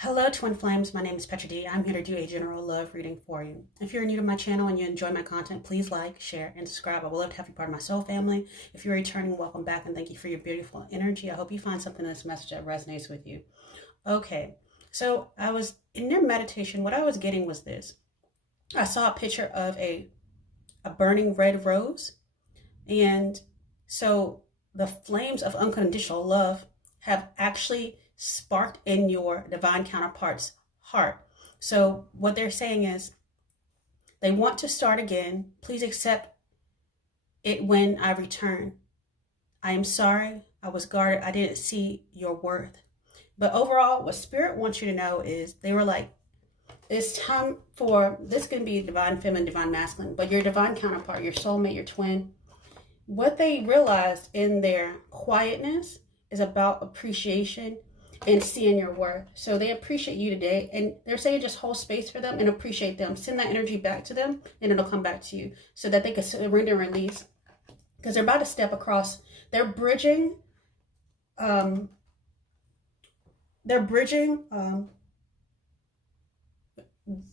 Hello, Twin Flames. My name is Petra D. I'm here to do a general love reading for you. If you're new to my channel and you enjoy my content, please like, share, and subscribe. I would love to have you part of my soul family. If you're returning, welcome back, and thank you for your beautiful energy. I hope you find something in this message that resonates with you. Okay, so I was in their meditation. What I was getting was this. I saw a picture of a burning red rose, and so the flames of unconditional love have actually sparked in your divine counterpart's heart. So what they're saying is they want to start again. Please accept it when I return. I am sorry. I was guarded. I didn't see your worth. But overall, what Spirit wants you to know is they were like, it's time for, this can be divine feminine, divine masculine, but your divine counterpart, your soulmate, your twin, what they realized in their quietness is about appreciation and seeing your worth. So they appreciate you today, and they're saying just hold space for them and appreciate them. Send that energy back to them, and it'll come back to you so that they can surrender and release. Because they're about to step across. They're bridging.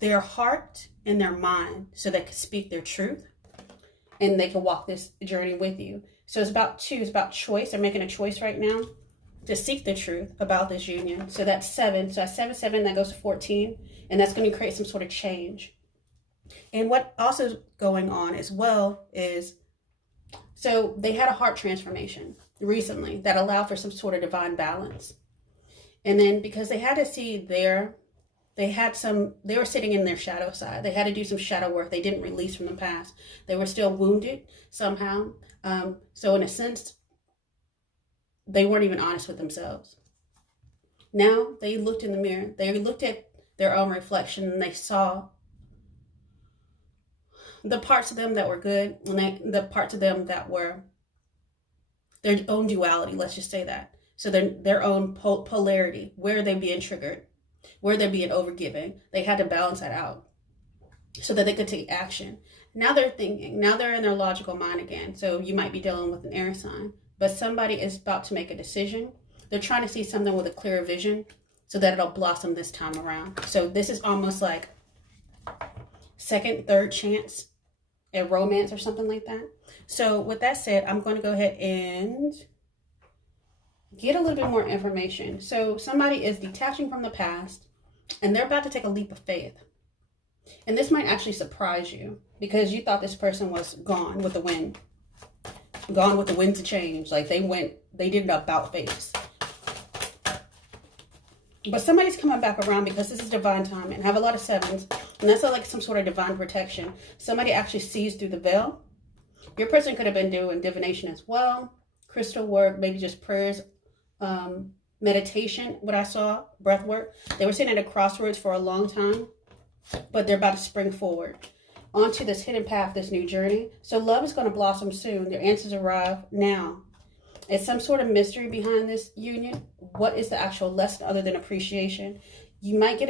Their heart and their mind so they can speak their truth, and they can walk this journey with you. So it's about choice. They're making a choice right now to seek the truth about this union. So that's 7. So that's 7, 7, that goes to 14. And that's going to create some sort of change. And what also is going on as well is, so they had a heart transformation recently that allowed for some sort of divine balance. And then because they had to see they were sitting in their shadow side. They had to do some shadow work. They didn't release from the past. They were still wounded somehow. So in a sense, they weren't even honest with themselves. Now they looked in the mirror. They looked at their own reflection, and they saw the parts of them that were good, and the parts of them that were their own duality. Let's just say that. So their own polarity, where they're being triggered, where they're being overgiving. They had to balance that out so that they could take action. Now they're thinking. Now they're in their logical mind again. So you might be dealing with an Aries sign. But somebody is about to make a decision. They're trying to see something with a clearer vision so that it'll blossom this time around. So this is almost like second, third chance at romance or something like that. So with that said, I'm going to go ahead and get a little bit more information. So somebody is detaching from the past, and they're about to take a leap of faith. And this might actually surprise you because you thought this person was gone with the wind. Gone with the wind to change. Like they did an about face. But somebody's coming back around because this is divine timing. I have a lot of 7s, and that's like some sort of divine protection. Somebody actually sees through the veil. Your person could have been doing divination as well, crystal work, maybe just prayers, meditation. What I saw, breath work. They were sitting at a crossroads for a long time, but they're about to spring forward onto this hidden path, this new journey. So love is going to blossom soon. Their answers arrive now. It's some sort of mystery behind this union. What is the actual lesson other than appreciation? You might get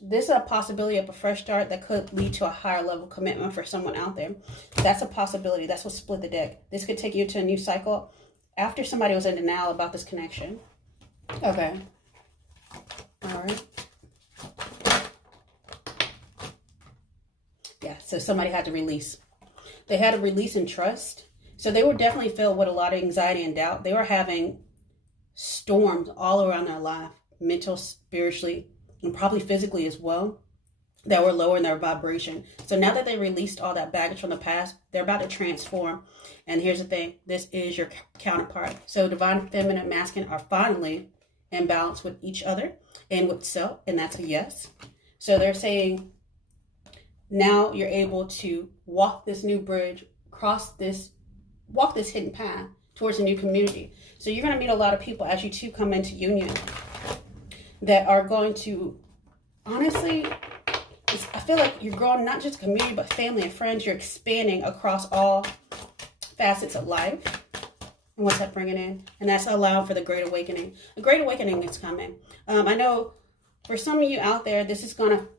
this is a possibility of a fresh start that could lead to a higher level commitment for someone out there. That's a possibility. That's what split the deck. This could take you to a new cycle after somebody was in denial about this connection. Okay. All right. Yeah, so somebody had to release. They had to release and trust. So they were definitely filled with a lot of anxiety and doubt. They were having storms all around their life, mental, spiritually, and probably physically as well, that were lowering their vibration. So now that they released all that baggage from the past, they're about to transform. And here's the thing. This is your counterpart. So divine, feminine, masculine are finally in balance with each other and with self. And that's a yes. So they're saying, now you're able to walk this new bridge, walk this hidden path towards a new community. So you're going to meet a lot of people as you two come into union that are going to, honestly, I feel like you're growing not just community, but family and friends. You're expanding across all facets of life. And what's that bringing in? And that's allowing for the Great Awakening. The Great Awakening is coming. I know for some of you out there,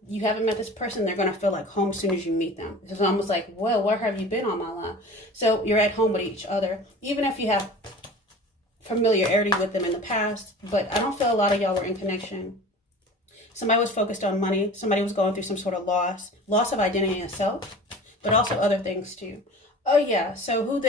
you haven't met this person, they're going to feel like home as soon as you meet them. It's almost like, well, where have you been all my life? So you're at home with each other, even if you have familiarity with them in the past. But I don't feel a lot of y'all were in connection. Somebody was focused on money. Somebody was going through some sort of loss of identity and self, but also other things too. Oh yeah, so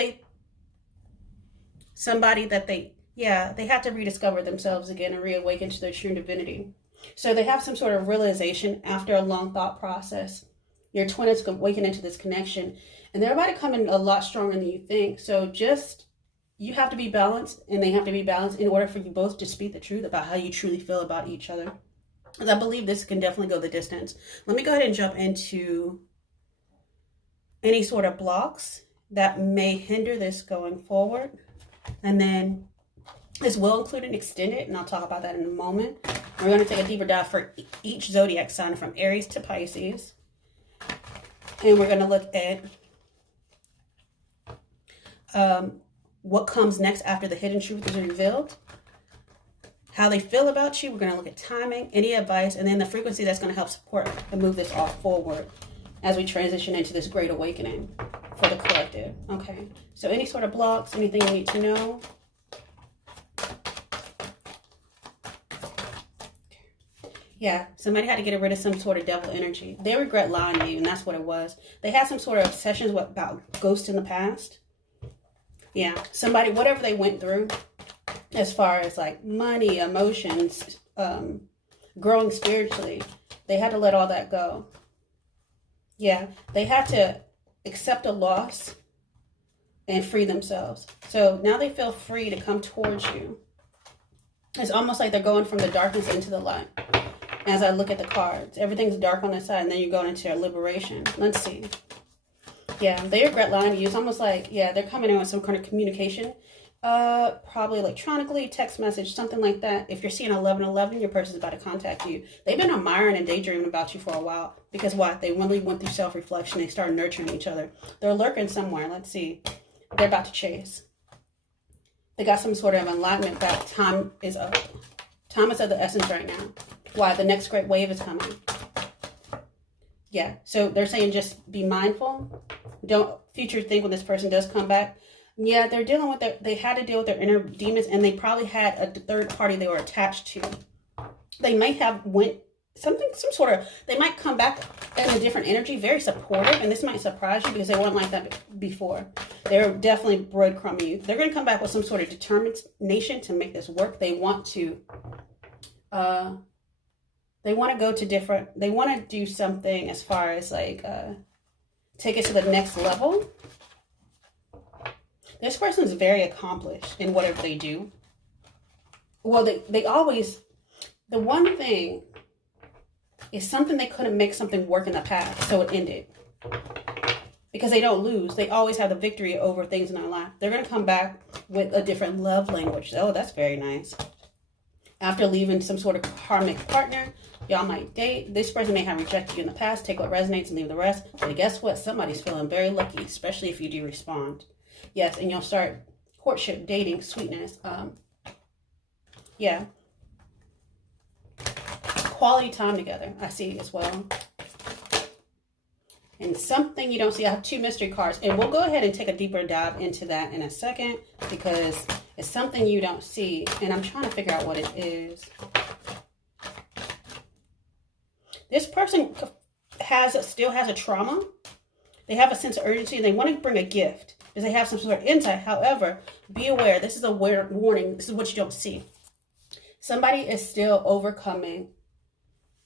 somebody that they had to rediscover themselves again and reawaken to their true divinity. So they have some sort of realization after a long thought process. Your twin is waking into this connection, and they're about to come in a lot stronger than you think. So just, you have to be balanced, and they have to be balanced in order for you both to speak the truth about how you truly feel about each other. Because I believe this can definitely go the distance. Let me go ahead and jump into any sort of blocks that may hinder this going forward. And then this will include an extended, and I'll talk about that in a moment. We're going to take a deeper dive for each zodiac sign from Aries to Pisces. And we're going to look at what comes next after the hidden truth is revealed, how they feel about you. We're going to look at timing, any advice, and then the frequency that's going to help support and move this all forward as we transition into this great awakening for the collective. Okay, so any sort of blocks, anything you need to know. Yeah, somebody had to get rid of some sort of devil energy. They regret lying to you, and that's what it was. They had some sort of obsessions about ghosts in the past. Yeah, somebody, whatever they went through, as far as like money, emotions, growing spiritually, they had to let all that go. Yeah, they had to accept a loss and free themselves. So now they feel free to come towards you. It's almost like they're going from the darkness into the light. As I look at the cards, everything's dark on this side, and then you're going into a liberation. Let's see. Yeah, they regret lying to you. It's almost like, yeah, they're coming in with some kind of communication. Probably electronically, text message, something like that. If you're seeing 1111, your person's about to contact you. They've been admiring and daydreaming about you for a while. Because what? They really went through self-reflection. They started nurturing each other. They're lurking somewhere. Let's see. They're about to chase. They got some sort of enlightenment back. Time is up. Time is of the essence right now. Why? The next great wave is coming. Yeah. So they're saying just be mindful. Don't future think when this person does come back. Yeah, they're dealing with they had to deal with their inner demons, and they probably had a third party they were attached to. They might have they might come back in a different energy, very supportive, and this might surprise you because they weren't like that before. They're definitely breadcrumbing you. They're going to come back with some sort of determination to make this work. They want to go to different, they want to do something as far as like take it to the next level. This person is very accomplished in whatever they do. Well, they always, the one thing is something they couldn't make something work in the past, so it ended. Because they don't lose. They always have the victory over things in their life. They're going to come back with a different love language. Oh, that's very nice. After leaving some sort of karmic partner, y'all might date. This person may have rejected you in the past. Take what resonates and leave the rest. But guess what? Somebody's feeling very lucky, especially if you do respond. Yes, and you'll start courtship, dating, sweetness. Yeah. Quality time together, I see as well. And something you don't see. I have two mystery cards. And we'll go ahead and take a deeper dive into that in a second. Because it's something you don't see. And I'm trying to figure out what it is. This person still has a trauma. They have a sense of urgency. And they want to bring a gift. Because they have some sort of insight. However, be aware. This is a warning. This is what you don't see. Somebody is still overcoming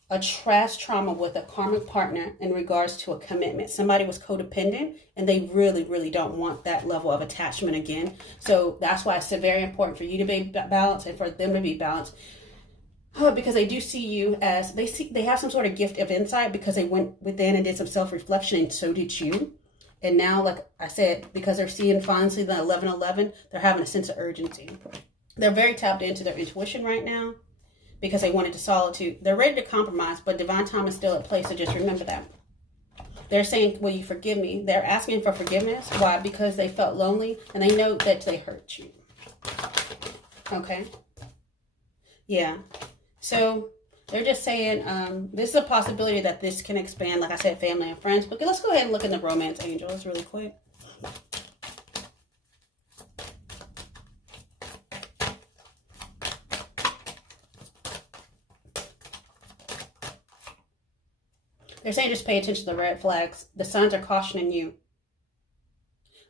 a trash trauma with a karmic partner in regards to a commitment. Somebody was codependent and they really, really don't want that level of attachment again. So that's why it's very important for you to be balanced and for them to be balanced. Because they do see you as, they have some sort of gift of insight because they went within and did some self-reflection, and so did you. And now, like I said, because they're seeing finally the 1111, they're having a sense of urgency. They're very tapped into their intuition right now because they wanted to solitude. They're ready to compromise, but divine time is still at play, so just remember that. They're saying, will you forgive me? They're asking for forgiveness. Why? Because they felt lonely and they know that they hurt you. Okay? Yeah. So they're just saying this is a possibility that this can expand, like I said, family and friends. But let's go ahead and look in the romance angels really quick. They're saying just pay attention to the red flags. The signs are cautioning you.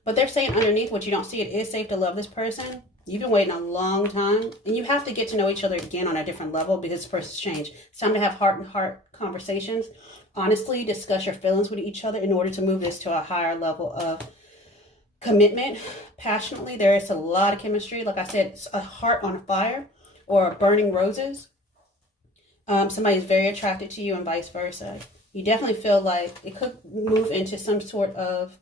But they're saying underneath what you don't see, it is safe to love this person. You've been waiting a long time. And you have to get to know each other again on a different level because this person's changed. It's time to have heart-to-heart conversations. Honestly, discuss your feelings with each other in order to move this to a higher level of commitment. Passionately, there is a lot of chemistry. Like I said, it's a heart on fire or burning roses. Somebody's very attracted to you and vice versa. You definitely feel like it could move into some sort of...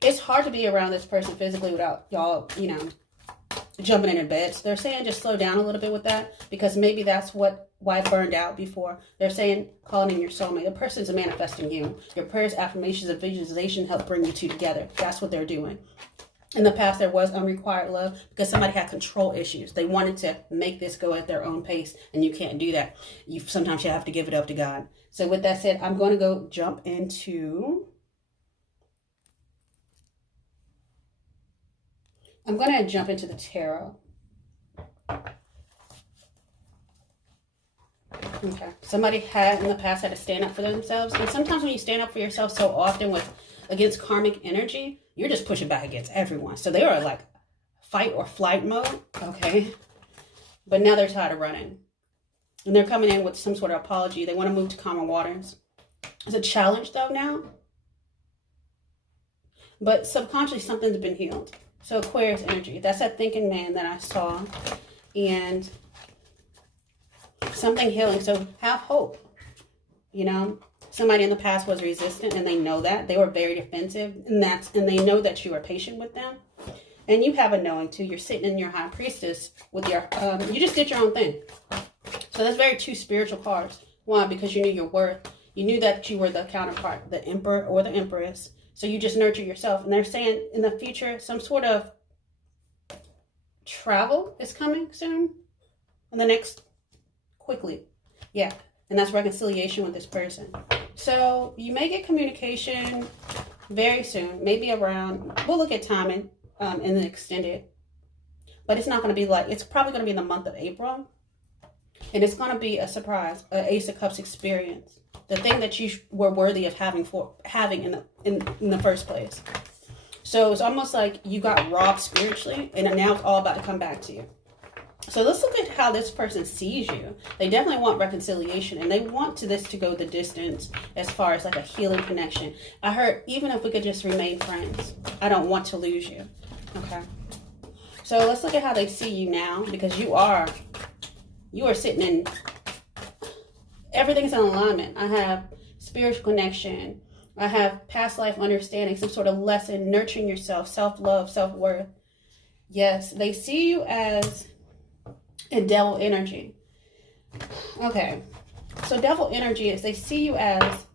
It's hard to be around this person physically without y'all, you know, jumping into bed. So they're saying just slow down a little bit with that because maybe that's why it burned out before. They're saying calling in your soulmate. The person's manifesting you. Your prayers, affirmations, and visualization help bring you two together. That's what they're doing. In the past, there was unrequited love because somebody had control issues. They wanted to make this go at their own pace, and you can't do that. Sometimes you have to give it up to God. So with that said, I'm going to go jump into... I'm going to jump into the tarot. Okay. Somebody had in the past had to stand up for themselves. And sometimes when you stand up for yourself so often against karmic energy, you're just pushing back against everyone. So they are like fight or flight mode. Okay. But now they're tired of running. And they're coming in with some sort of apology. They want to move to calmer waters. It's a challenge though now. But subconsciously something's been healed. So Aquarius energy, that's that thinking man that I saw. And something healing. So have hope. You know, somebody in the past was resistant and they know that. They were very defensive. And they know that you are patient with them. And you have a knowing too. You're sitting in your high priestess with your, you just did your own thing. So that's very two spiritual cards. Why? Because you knew your worth. You knew that you were the counterpart, the emperor or the empress. So you just nurture yourself. And they're saying in the future, some sort of travel is coming soon. In the next, quickly. Yeah. And that's reconciliation with this person. So you may get communication very soon. Maybe around, we'll look at timing in the extended. But it's not going to be like, it's probably going to be in the month of April. And it's going to be a surprise, an Ace of Cups experience. The thing that you were worthy of having in the first place. So it's almost like you got robbed spiritually, and now it's all about to come back to you. So let's look at how this person sees you. They definitely want reconciliation, and they want this to go the distance as far as like a healing connection. I heard even if we could just remain friends, I don't want to lose you. Okay. So let's look at how they see you now, because you are sitting in. Everything's in alignment. I have spiritual connection. I have past life understanding, some sort of lesson, nurturing yourself, self-love, self-worth. Yes, they see you as a devil energy. Okay, so devil energy is they see you as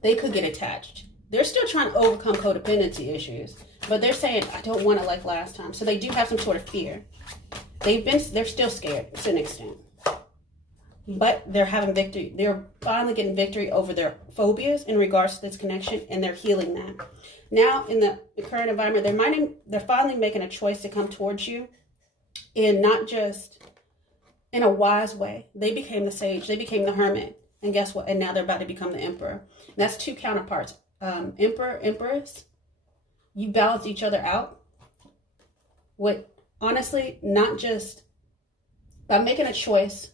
they could get attached. They're still trying to overcome codependency issues, but they're saying, I don't want it like last time. So they do have some sort of fear. They're still scared to an extent. But they're having victory. They're finally getting victory over their phobias in regards to this connection, and they're healing that. Now, in the current environment, they're finally making a choice to come towards you, and not just in a wise way. They became the sage. They became the hermit. And guess what? And now they're about to become the emperor. And that's two counterparts. Emperor, empress. You balance each other out. With, honestly, not just by making a choice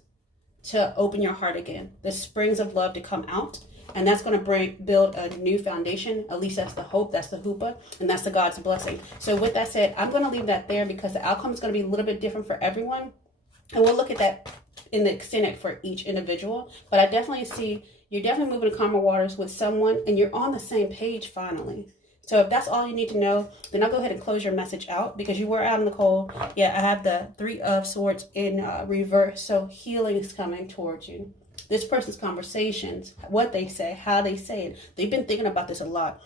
to open your heart again, the springs of love to come out, and that's going to build a new foundation. At least that's the hope, that's the hoopah, and that's the God's blessing. So with that said, I'm going to leave that there because the outcome is going to be a little bit different for everyone, and we'll look at that in the extended for each individual. But I definitely see you're definitely moving to calmer waters with someone, and you're on the same page finally. So if that's all you need to know, then I'll go ahead and close your message out because you were out in the cold. Yeah, I have the Three of Swords in reverse. So healing is coming towards you. This person's conversations, what they say, how they say it. They've been thinking about this a lot.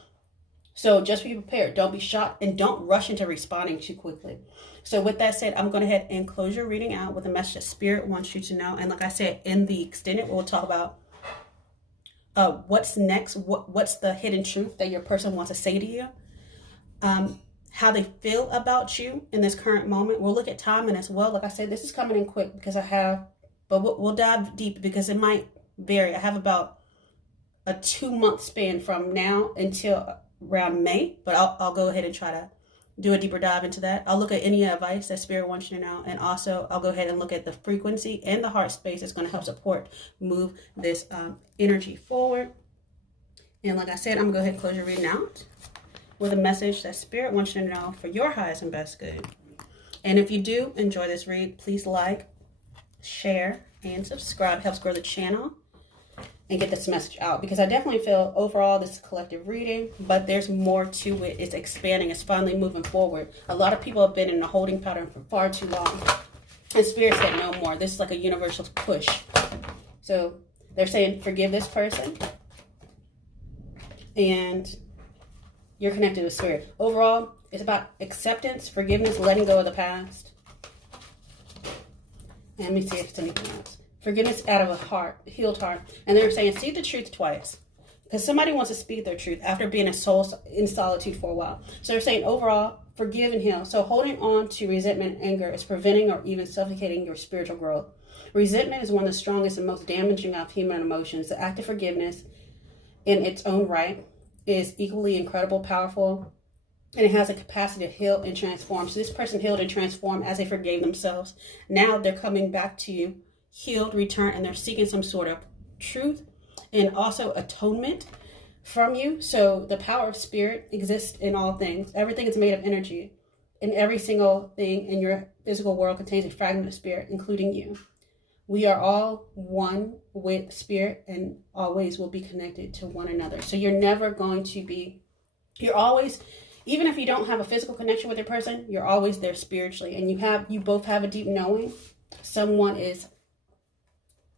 So just be prepared. Don't be shocked and don't rush into responding too quickly. So with that said, I'm going to head and close your reading out with a message that Spirit wants you to know. And like I said, in the extended, we'll talk about what's next, what's the hidden truth that your person wants to say to you, how they feel about you in this current moment. We'll look at timing as well. Like I said, this is coming in quick because I have But we'll dive deep because it might vary. I have about a 2-month span from now until around May, but I'll go ahead and try to do a deeper dive into that. I'll look at any advice that Spirit wants you to know, and also I'll go ahead and look at the frequency and the heart space that's going to help support, move this energy forward. And like I said, I'm going to go ahead and close your reading out with a message that Spirit wants you to know for your highest and best good. And if you do enjoy this read, please like, share, and subscribe. It helps grow the channel and get this message out, because I definitely feel overall this is a collective reading, but there's more to it. It's expanding. It's finally moving forward. A lot of people have been in a holding pattern for far too long, and Spirit said no more. This is like a universal push. So they're saying forgive this person, and you're connected with Spirit. Overall, it's about acceptance, forgiveness, letting go of the past. And let me see if it's anything else. Forgiveness out of a heart, healed heart. And they're saying, see the truth twice. Because somebody wants to speak their truth after being in solitude for a while. So they're saying, overall, forgive and heal. So holding on to resentment and anger is preventing or even suffocating your spiritual growth. Resentment is one of the strongest and most damaging of human emotions. The act of forgiveness in its own right is equally incredible, powerful, and it has a capacity to heal and transform. So this person healed and transformed as they forgave themselves. Now they're coming back to you, healed, returned, and they're seeking some sort of truth and also atonement from you. So the power of Spirit exists in all things. Everything is made of energy, and every single thing in your physical world contains a fragment of Spirit, including you. We are all one with Spirit and always will be connected to one another. So you're never going to be, you're always, even if you don't have a physical connection with your person, you're always there spiritually. And you both have a deep knowing. Someone is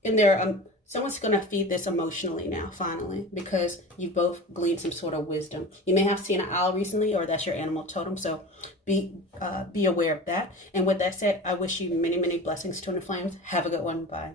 in there, someone's going to feed this emotionally now, finally, because you both gleaned some sort of wisdom. You may have seen an owl recently, or that's your animal totem, so be aware of that. And with that said, I wish you many, many blessings, Twin Flames. Have a good one. Bye.